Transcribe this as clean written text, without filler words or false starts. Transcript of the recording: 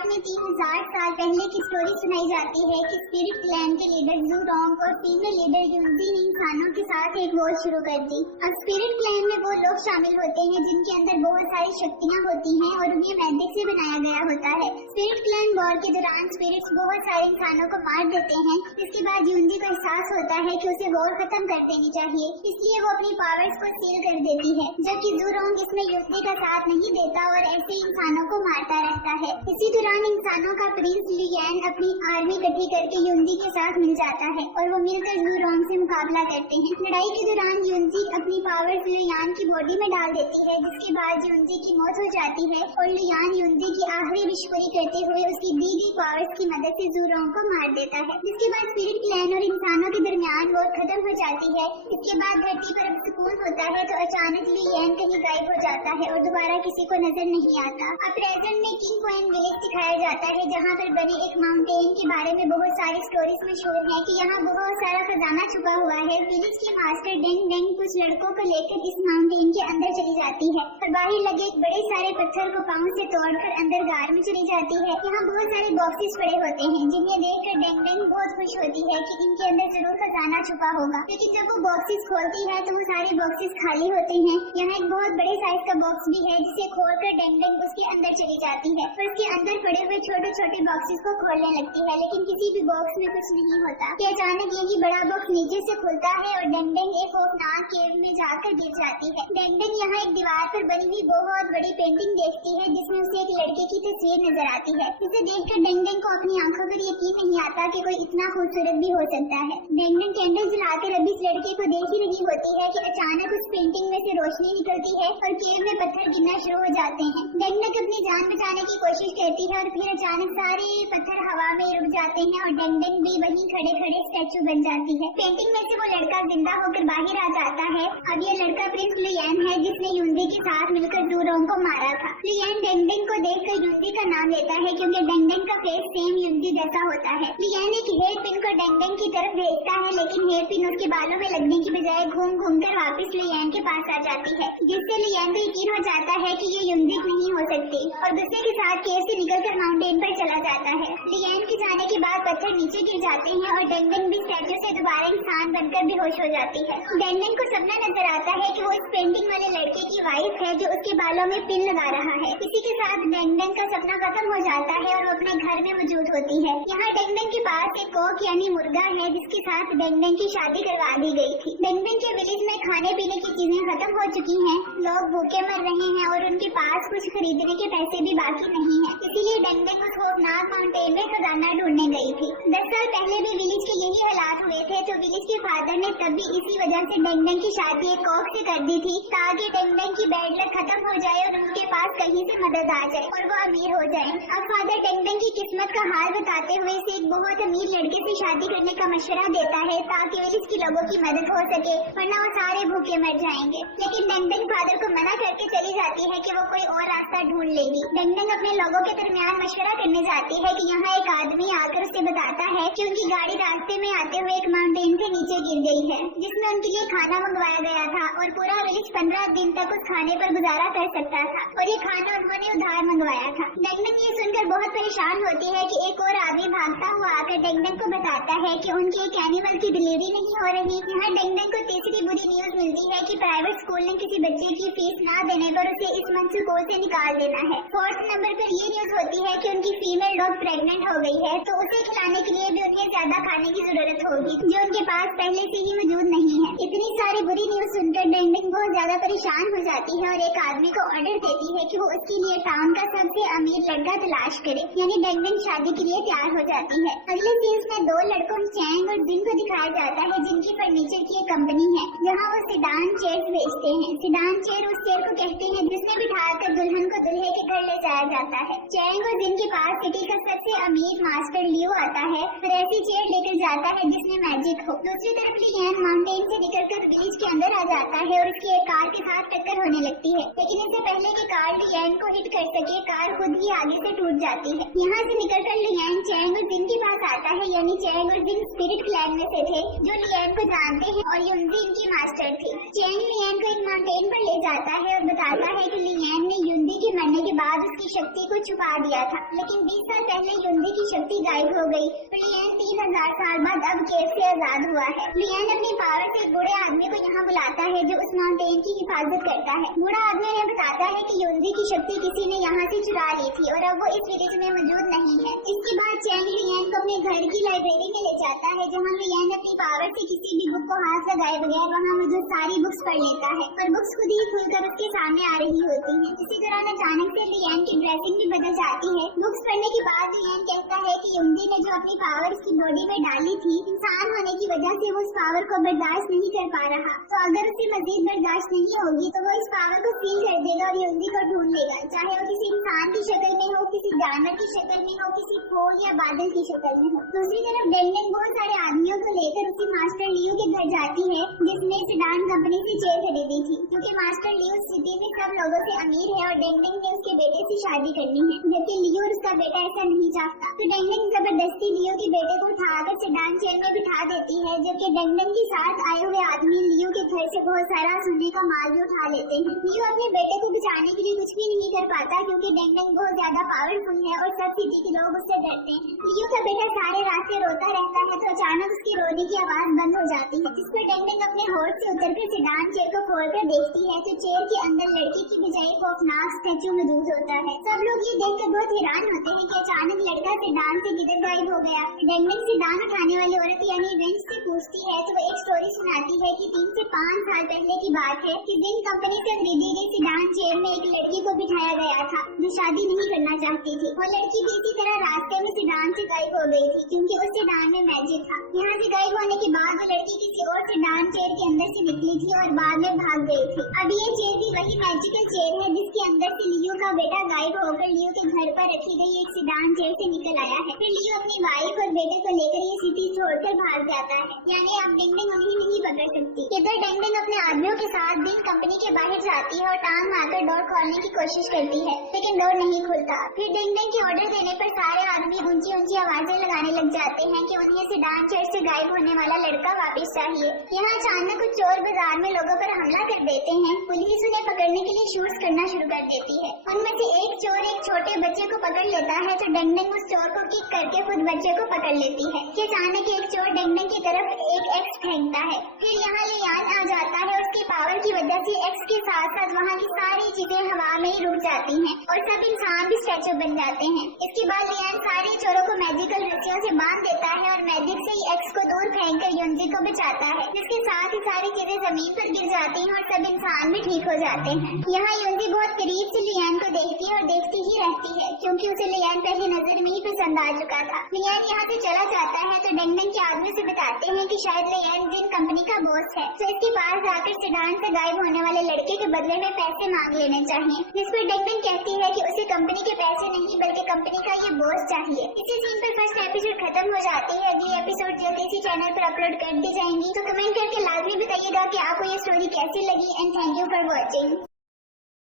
Part में 3000 साल पहले की स्टोरी सुनाई जाती है कि स्पिरिट क्लैन के लीडर ज़ूरोंग और फीमेल लीडर युनजी ने इंसानों के साथ एक वॉर शुरू कर दी। अब स्पिरिट क्लैन में वो लोग शामिल होते हैं जिनके अंदर बहुत सारी शक्तियाँ होती हैं और उन्हें मैजिक से बनाया गया होता है। स्पिरिट क्लैन वॉर के दौरान स्पिरिट्स बहुत सारे इंसानों को मार देते हैं। इसके बाद युनजी को एहसास होता है कि उसे वॉर खत्म कर देनी चाहिए, इसलिए वो अपनी पावर्स को सील कर देती है, जबकि ज़ूरोंग इसमें युनजी का साथ नहीं देता और ऐसे इंसानों को मारता रहता है। इसी दौरान इंसानों का प्रिंस लियन अपनी आर्मी इकट्ठी करके युनजी के साथ मिल जाता है और वो मिलकर ज़ूरोंग से मुकाबला करते हैं। लड़ाई के दौरान युनजी अपनी पावर्स लियान की बॉडी में डाल देती है, जिसके बाद युनजी की मौत हो जाती है और लियान युनजी की आखिरी विश पूरी करते हुए उसकी दी गई पावर्स की मदद से ज़ूरोंग को मार देता है। जिसके बाद स्पिरिट क्लैन और इंसानों के दरमियान वॉर खत्म हो जाती है। इसके बाद धरती पर अब सुकून होता है तो अचानक लियन कहीं गायब हो जाता है और दोबारा किसी को नजर नहीं आता। अब प्रेजेंट में किंग पॉइंट विलेज दिखाया जाता है, जहाँ पर बने एक माउंटेन के बारे में बहुत सारी स्टोरीज मशहूर है कि यहाँ बहुत सारा खजाना छुपा हुआ है। विलेज के मास्टर डेंग डेंग कुछ लड़कों को लेकर इस माउंटेन के अंदर चली जाती है और बाहर लगे एक बड़े सारे पत्थर को पाँव से तोड़कर अंदर गार में चली जाती है। यहाँ बहुत सारे बॉक्सेस पड़े होते हैं जिन्हें देखकर डेंग डेंग बहुत खुश होती है कि इनके अंदर जरूर खजाना छुपा होगा, लेकिन जब वो बॉक्सेस खोलती है तो वो सारे बॉक्सेस खाली होते हैं। यहाँ एक बहुत बड़े साइज का बॉक्स भी है जिसे खोलकर डेंग डेंग उसके अंदर चली जाती है और उसके अंदर पड़े हुए छोटे छोटे बॉक्सेस को खोलने लगती है, लेकिन किसी भी बॉक्स में कुछ नहीं होता कि अचानक यही बड़ा बॉक्स नीचे से खुलता है और डेंग डेंग एक खौफनाक केव में जाकर गिर जाती है। डेंग डेंग यहाँ एक दीवार पर बनी हुई बहुत बड़ी पेंटिंग देखती है जिसमें उसे एक लड़के की तस्वीर नजर आती है। इसे देखकर डेंग डेंग को अपनी आंखों पर यकीन नहीं आता कि कोई इतना खूबसूरत भी हो सकता है। डेंग डेंग कैंडल जलाकर अभी इस लड़के को देख ही रही होती है कि अचानक उस पेंटिंग में से रोशनी निकलती है और केव में पत्थर गिरना शुरू हो जाते हैं। डेंग डेंग अपनी जान बचाने की कोशिश करती है और फिर अचानक सारे पत्थर हवा में रुक जाते हैं और डेंग डेंग भी वहीं खड़े खड़े स्टैचू बन जाती है। पेंटिंग में से वो लड़का जिंदा होकर बाहर आ जाता है। अब ये लड़का प्रिंस लियन है जिसने युनजी के साथ मिलकर ज़ूरोंग को मारा था। लियन डेंग डेंग को देखकर युनजी का नाम लेता है क्योंकि डेंग डेंग का फेस सेम युनजी जैसा होता है। लियन एक हेयर पिन को डेंग डेंग की तरफ भेजता है, लेकिन हेयर पिन उसके बालों में लगने की बजाय घूम घूम कर वापिस लियन के पास आ जाती है, जिससे लियन को यकीन हो जाता है कि ये युनजी नहीं हो सकती और गुस्से के साथ केव से निकलकर माउंटेन पर चला जाता है। लियन के जाने के बाद पत्थर नीचे गिर जाते हैं और डेंग डेंग भी स्टैचू से दोबारा इंसान बनकर बेहोश हो जाती है। डेंग डेंग को सपना नजर आता है कि वो इस पेंटिंग वाले लड़के की वाइफ है जो उसके बालों में पिन लगा रहा है। इसी के साथ डेंग डेंग का सपना खत्म हो जाता है और वो अपने घर में मौजूद होती है। यहाँ डेंग डेंग के पास एक कॉक यानी मुर्गा है जिसके साथ डेंग डेंग की शादी करवा दी गई थी। डेंग डेंग के विलेज में खाने पीने की चीजें खत्म हो चुकी हैं, लोग भूखे मर रहे हैं और उनके पास कुछ खरीदने के पैसे भी बाकी नहीं है, इसीलिए डेंग डेंग उस खौफनाक माउंटेन में खजाना ढूंढने गई थी। 10 साल पहले भी विलेज के यही हालात हुए थे तो विलेज के फादर ने तब भी इसी वजह से डेंग डेंग की शादी एक कॉक से कर दी थी ताकि डेंग डेंग की बैड लक खत्म हो जाए और उनके पास कहीं से मदद आ जाए और वो अमीर हो जाए। अब फादर डेंग डेंग की किस्मत का हाल बताते हुए इसे एक बहुत अमीर लड़के से शादी करने का मशवरा देता है ताकि विलेज के लोगों की मदद हो सके, वरना वो सारे भूखे मर जाएंगे। लेकिन डेंग डेंग फादर को मना करके चली जाती है कि वो कोई और रास्ता ढूंढ लेगी। डेंग डेंग अपने लोगों के दरमियान मशवरा करने जाती है कि यहाँ एक आदमी आकर उसे बताता है कि उनकी गाड़ी रास्ते में आते हुए एक माउंटेन से नीचे गिर गई है जिसमें उनके लिए खाना मंगवाया गया था और पूरा विलेज 15 दिन तक उस खाने पर गुजारा कर सकता था और ये खाना उन्होंने उधार मंगवाया था। डेंग डेंग ये सुनकर बहुत परेशान होती है कि एक और आदमी भागता हुआ आकर डेंग डेंग को बताता है कि उनके एक एनिमल की डिलीवरी नहीं हो रही। यहाँ डेंग डेंग को तीसरी बुरी न्यूज मिलती है कि प्राइवेट स्कूल ने किसी बच्चे की फीस ना देने पर उसे इस मंथ स्कूल से निकाल देना है। 4th नंबर पर ये न्यूज होती है कि उनकी फीमेल डॉग प्रेग्नेंट हो गई है तो उसे खिलाने के लिए भी उन्हें ज्यादा खाने की जरूरत होगी जो उनके पास पहले से ही मौजूद नहीं है। इतनी सारी बुरी न्यूज सुनकर डेंग डेंग बहुत ज्यादा परेशान हो जाती है और एक आदमी को ऑर्डर देती है कि वो उसके लिए टाउन का सबसे अमीर लड़का तलाश करे, यानी डेंग डेंग शादी के लिए तैयार हो जाती है। अगले सीन्स में 2 लड़कों चैंग और जिन को दिखाया जाता है जिनकी फर्नीचर की एक कंपनी है जहाँ वो सिडान चेयर बेचते हैं। सिडान चेयर उस चेयर को कहते हैं जिसमें बिठाकर दुल्हन को दूल्हे के घर ले जाया जाता है। चैंग और जिन के पास सिटी का सबसे अमीर मास्टर लियो आता है और ऐसी चेयर लेकर जाता है जिसमें मैजिक हो। दूसरी तरफ लियन माउंटेन से निकलकर विलेज के अंदर आ जाता है और उसकी एक कार के साथ टक्कर होने लगती है, लेकिन इससे पहले कि कार लियन को हिट कर सके कार खुद ही आगे से टूट जाती है। यहाँ से निकलकर लियान चैंग और जिन के पास आता है, यानी चैंग और जिन स्पिरिट क्लैन में से थे जो लियान को जानते हैं और युनजी इनकी मास्टर थी। चैंग लियान को एक माउंटेन पर ले जाता है और बताता है कि लियान ने युनजी के मरने के बाद उसकी शक्ति को छुपा दिया था, लेकिन 20 साल पहले युनजी की शक्ति गायब हो गई। तो लियान 3000 साल बाद अब केव से आजाद हुआ है। लियान अपनी पावर से एक बूढ़े आदमी को यहाँ बुलाता है जो उस माउंटेन की हिफाजत करता है। बूढ़ा आदमी ने बताता है कि युनजी की शक्ति किसी ने यहाँ से चुरा ली थी और अब वो इस विलेज में मौजूद नहीं है। इसके बाद चैंग लियान को अपने घर की लाइब्रेरी में ले जाता है, जहाँ लियान अपनी पावर से किसी भी बुक को हाथ लगाए बगैर वहाँ मौजूद सारी बुक्स पढ़ लेता है और बुक्स खुद ही खुलकर उसके सामने आ रही होती हैं। इसी दौरान अचानक से लियान की ड्रेसिंग भी बदल जाती है। बुक्स पढ़ने के बाद लियान कहता है कि युनजी ने जो अपनी पावर उसकी बॉडी में डाली थी, इंसान होने की वजह से वो उस पावर को बर्दाश्त नहीं कर पा रहा, तो अगर उसे मजीद बर्दाश्त नहीं होगी तो वो इस पावर को सील कर देगा और युनजी को ढूंढ लेगा, चाहे वो किसी इंसान की शक्ल में हो, किसी जानवर की शक्ल में हो, किसी फूल या बादल की शक्ल में हो। दूसरी तरफ डेंडेंग बहुत सारे आदमियों को लेकर उसी मास्टर लियो के घर जाती है जिसने सेडान कंपनी से चेयर खरीदी थी, क्योंकि मास्टर लियो सिटी में सब लोगों से अमीर है और डेंडेंग ने उसके बेटे से शादी करनी है, जबकि लियो और उसका बेटा ऐसा नहीं चाहता। तो डेंडेंग जबरदस्ती लियो के बेटे को उठाकर सेडान चेयर में बिठा देती है, जबकि डेंडेंग के साथ आए हुए आदमी लियो के घर से बहुत सारा सोने का माल भी उठा लेते हैं। लियो अपने बेटे को बचाने के लिए कुछ भी नहीं कर पाता, क्योंकि डेंडेंग बहुत ज्यादा पावरफुल है और सब सिटी के लोग उससे डरते हैं। लियो का बेटा सारे रास्ते रोता रहता है, तो अचानक उसकी रोने की आवाज बंद हो जाती है, जिस पर डेंडेंग अपने होठ से उतरकर सेडान चेयर को खोलकर देखती है तो चेयर के अंदर लड़की की बजाय खौफनाक स्टैचू मौजूद होता है। सब लोग ये देखकर बहुत हैरान होते हैं कि अचानक लड़का सेडान से किधर गायब हो गया। डेंडेंग सेडान उठाने वाली औरत यानी वेंस से पूछती है तो वो एक स्टोरी सुनाती है कि 3 से 5 साल पहले की बात है कि जिन कंपनी से खरीदी गई सेडान चेयर में एक लड़की को बिठाया गया था जो शादी नहीं करना चाहती थी। वो लड़की भी इसी तरह रास्ते में सेडान से गायब हो गई थी, क्योंकि उस सेडान में मैजिक था। यहाँ से गायब होने के बाद वो लड़की किसी और सेडान चेयर के अंदर से निकली थी और बाद में भाग गई थी। अब ये चेयर भी वही मैजिकल चेयर है जिसके अंदर से लियो का बेटा गायब होकर लियो के घर पर रखी गई एक सेडान चेयर से निकल आया है। फिर लियो अपनी वाइफ और बेटे को लेकर ये सिटी छोड़कर भाग जाता है, यानी अब डेंडेंग उन्हें नहीं पकड़ सकती। इधर डेंडेंग अपने आदमियों के साथ बिल कंपनी के बाहर जाती है और टांग मारकर डोर खोलने की कोशिश करती है, लेकिन डोर नहीं खुलता। फिर डेंडेंग के ऑर्डर देने पर सारे आदमी ऊंची ऊंची आवाजें लगाने लग जाते हैं कि उन्हें सेडान चेयर से गायब होने वाला लड़का वापस चाहिए। यहाँ अचानक कुछ चोर बाजार में लोगों पर हमला कर देते हैं। पुलिस उन्हें पकड़ने के लिए शूट्स करना शुरू कर देती है। उनमें से एक चोर एक छोटे बच्चे को पकड़ लेता है, तो डेंडेंग उस चोर को किक करके खुद बच्चे को पकड़ लेती है कि अचानक एक चोर डेंडेंग की तरफ एक एक्स फेंकता है। फिर यहाँ लियान आ जाता है, उसकी पावर की वजह से एक्स के साथ साथ वहाँ की सारी चीजें हवा में ही रुक जाती हैं और सब इंसान भी स्टैचू बन जाते हैं। इसके बाद लियान सारे चोरों को मैजिकल रस्सियों से बांध देता है और मैजिक से ही एक्स को दूर फेंककर युनजी को बचाता है, जिसके साथ ही सारी चीजें जमीन पर गिर जाती हैं और सब इंसान भी ठीक हो जाते हैं। यहाँ युनजी बहुत करीब से लियान को देखती है और देखती ही रहती है, क्योंकि उसे लियान पहली नजर में ही पसंद आ चुका था। लियान यहाँ से चला जाता है तो डेंडेंग के आदमी से बताते हैं कि शायद लियान जिन कंपनी का बॉस है, तो इसके पास जाकर सेडान से गायब होने वाले लड़के के बदले में पैसे मांग लेने चाहिए। जिस पर डेंडेंग कहती है कि उसे कंपनी के पैसे नहीं बल्कि कंपनी का ये बॉस चाहिए। इसी सीन पर फर्स्ट एपिसोड खत्म हो जाती है। अगली एपिसोड जल्दी इसी चैनल पर अपलोड कर दी जाएंगी, तो कमेंट करके लाजमी बताइएगा कि आपको ये स्टोरी कैसी लगी। And thank you for watching.